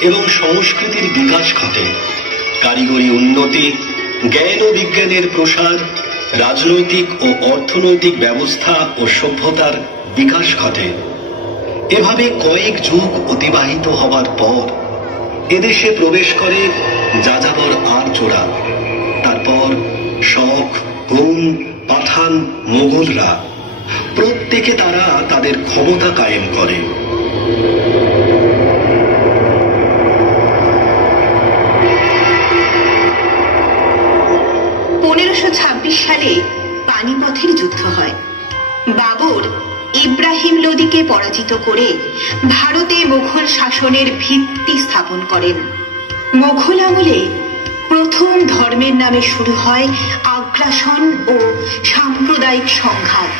এবং সংস্কৃতির বিকাশ ঘটে। কারিগরি উন্নতি, জ্ঞান ও বিজ্ঞানের প্রসার, রাজনৈতিক ও অর্থনৈতিক ব্যবস্থা ও সভ্যতার বিকাশ ঘটে। এভাবে কয়েক যুগ অতিবাহিত হবার পর এদেশে প্রবেশ করে যাযাবর আর্যরা। তারপর শক, হুন, পাঠান, মোগলরা প্রত্যেকে তারা তাদের ক্ষমতা কায়েম করে। 1526 সালে পানিপথের যুদ্ধ হয়। বাবর ইব্রাহিম লোদিকে পরাজিত করে ভারতে মুঘল শাসনের ভিত্তি স্থাপন করেন। মুঘল আমলে প্রথম ধর্মের নামে শুরু হয় আগ্রাসন ও সাম্প্রদায়িক সংঘাত।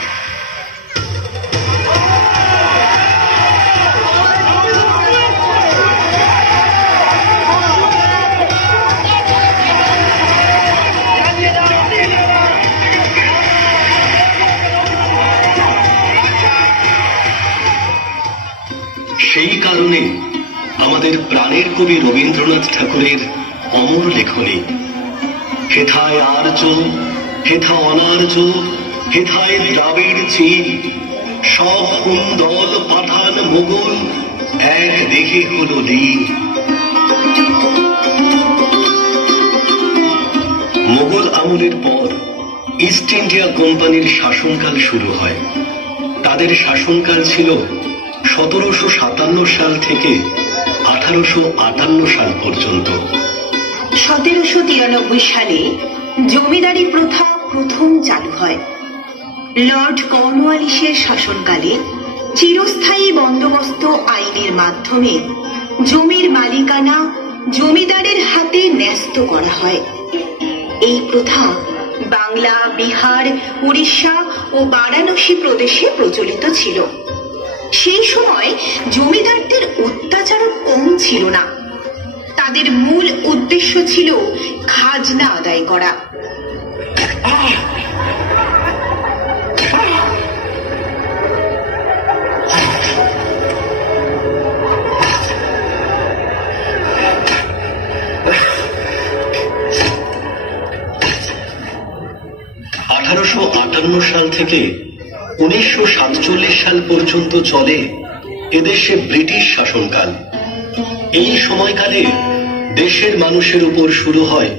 সেই কারণে আমাদের প্রাণের কবি রবীন্দ্রনাথ ঠাকুরের অমর লেখনী, হেথায় আর্য, হেথা অনার্য, হেথায় দ্রাবিড় চীন, সব হুন-দল, পাঠান, মোগল এক দেহে হলো লীন। মোগল আমলের পর ইস্ট ইন্ডিয়া কোম্পানির শাসনকাল শুরু হয়। তাদের শাসনকাল ছিল 1757 সাল থেকে 1858 সাল পর্যন্ত। 1793 সালে জমিদারি প্রথা প্রথম চালু হয়। লর্ড কর্নওয়ালিসের শাসনকালে চিরস্থায়ী বন্দোবস্ত আইনের মাধ্যমে জমির মালিকানা জমিদারের হাতে ন্যস্ত করা হয়। এই প্রথা বাংলা, বিহার, উড়িষ্যা ও বারাণসী প্রদেশে প্রচলিত ছিল। সেই সময় জমিদারদের অত্যাচারও কম ছিল না। তাদের মূল উদ্দেশ্য ছিল খাজনা আদায় করা। সাল থেকে 1947 সাল পর্যন্ত চলে এদেশে ব্রিটিশ শাসনকাল। এই সময়কালে দেশের মানুষের উপর শুরু হয়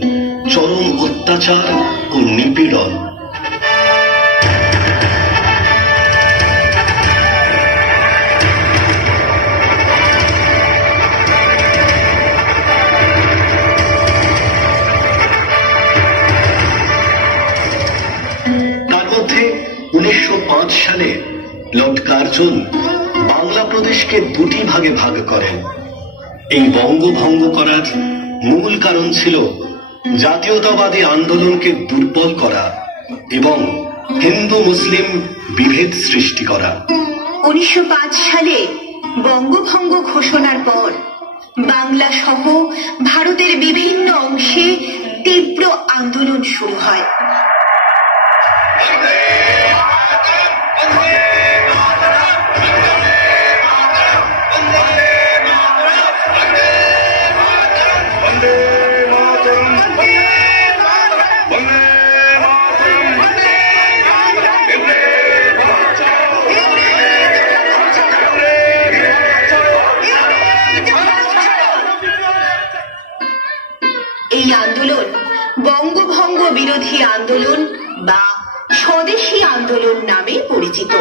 চরম অত্যাচার ও নিপীড়ন। তার মধ্যে 1905 সালে লর্ড কার্জন বাংলা প্রদেশকে দুটি ভাগে ভাগ করেন। এই বঙ্গভঙ্গ করার মূল কারণ ছিল জাতীয়তাবাদী আন্দোলনকে দুর্বল করা এবং হিন্দু মুসলিম বিভেদ সৃষ্টি করা। 1905 সালে বঙ্গভঙ্গ ঘোষণার পর বাংলা সহ ভারতের বিভিন্ন অংশে তীব্র আন্দোলন শুরু হয়। এই আন্দোলন বঙ্গভঙ্গ বিরোধী আন্দোলন বা স্বদেশী আন্দোলন নামে পরিচিত।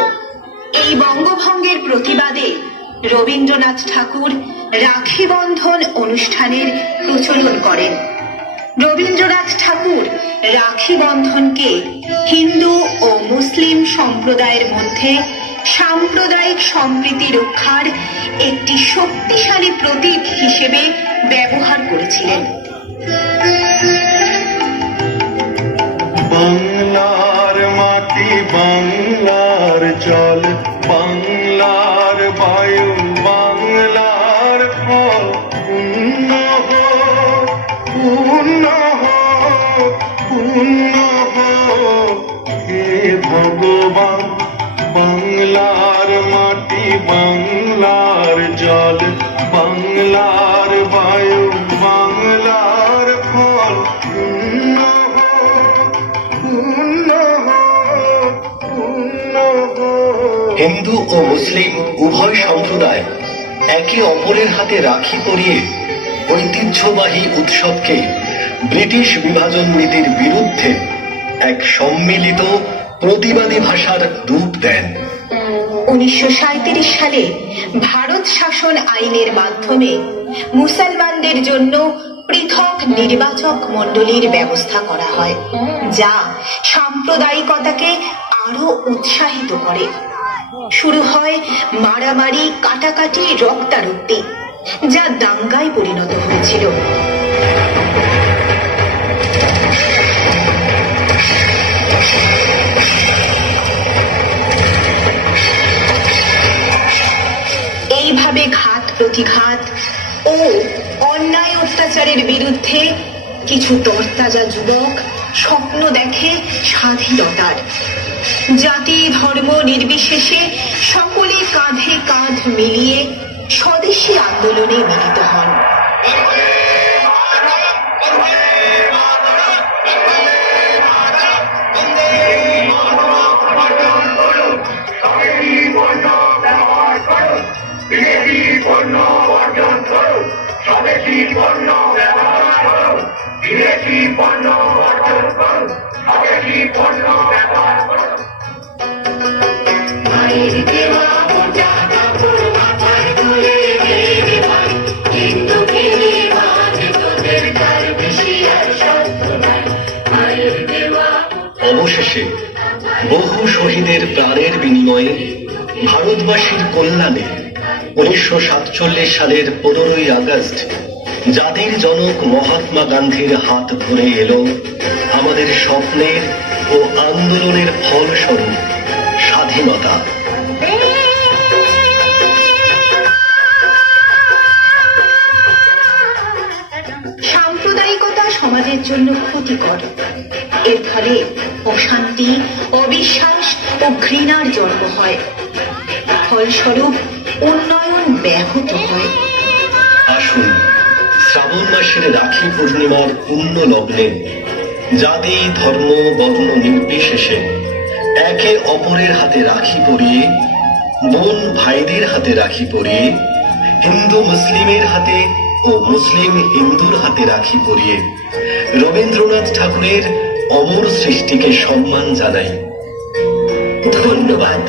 এই বঙ্গভঙ্গের প্রতিবাদে রবীন্দ্রনাথ ঠাকুর রাখি বন্ধন অনুষ্ঠানের প্রচলন করেন। রবীন্দ্রনাথ ঠাকুর রাখি বন্ধনকে হিন্দু ও মুসলিম সম্প্রদায়ের মধ্যে সাম্প্রদায়িক সম্প্রীতি রক্ষার একটি শক্তিশালী প্রতীক হিসেবে ব্যবহার করেছিলেন। বাংলার মাটি, বাংলার জল, বাংলার বায়ু, বাংলার ফল, পুণ্য হো, পুণ্য হো, পুণ্য হো হে ভগবান। বাংলার মাটি, বাংলার জল, বাংলার হিন্দু ও মুসলিম উভয় সম্প্রদায় একে অপরের হাতে রাখি পরিয়ে ঐতিহ্যবাহী উৎসবকে ব্রিটিশ বিভাজন নীতির বিরুদ্ধে এক সম্মিলিত প্রতিবাদী ভাষার রূপ দেন। 1937 সালে ভারত শাসন আইনের মাধ্যমে মুসলমানদের জন্য পৃথক নির্বাচক মণ্ডলীর ব্যবস্থা করা হয়, যা সাম্প্রদায়িকতাকে আরো উৎসাহিত করে। শুরু হয় মারামারি, কাটাকাটি, রক্তারক্তি, যা দাঙ্গায় পরিণত হয়েছিল। এইভাবে ঘাত প্রতিঘাত ও অন্যায় অত্যাচারের বিরুদ্ধে কিছু তরতাজা যুবক স্বপ্ন দেখে স্বাধীনতার। জাতি ধর্ম নির্বিশেষে সকলে কাঁধে কাঁধ মিলিয়ে স্বদেশী আন্দোলনে মিলিত হন। অবশেষে বহু শহীদের প্রাণের বিনিময়ে ভারতবাসীর কল্যাণে 1947 সালের 15ই আগস্ট জাতির জনক মহাত্মা গান্ধীর হাত ধরে এলো আমাদের স্বপ্নের ও আন্দোলনের ফলস্বরূপ স্বাধীনতা। সাম্প্রদায়িকতা সমাজের জন্য ক্ষতিকর। এর ফলে অশান্তি, অবিশ্বাস ও ঘৃণার জন্ম হয়। ফলস্বরূপ উন্নয়ন ব্যাহত হয়। আসুন শ্রাবণ মাসের রাখি পূর্ণিমার পুণ্য লগ্নে জাতি ধর্ম বর্ণ নির্বিশেষে একে অপরের হাতে রাখি পরিয়ে, বোন ভাইদের হাতে রাখি পরিয়ে, হিন্দু মুসলিমের হাতে ও মুসলিম হিন্দুর হাতে রাখি পরিয়ে রবীন্দ্রনাথ ঠাকুরের অমর সৃষ্টিকে সম্মান জানাই। ধন্যবাদ।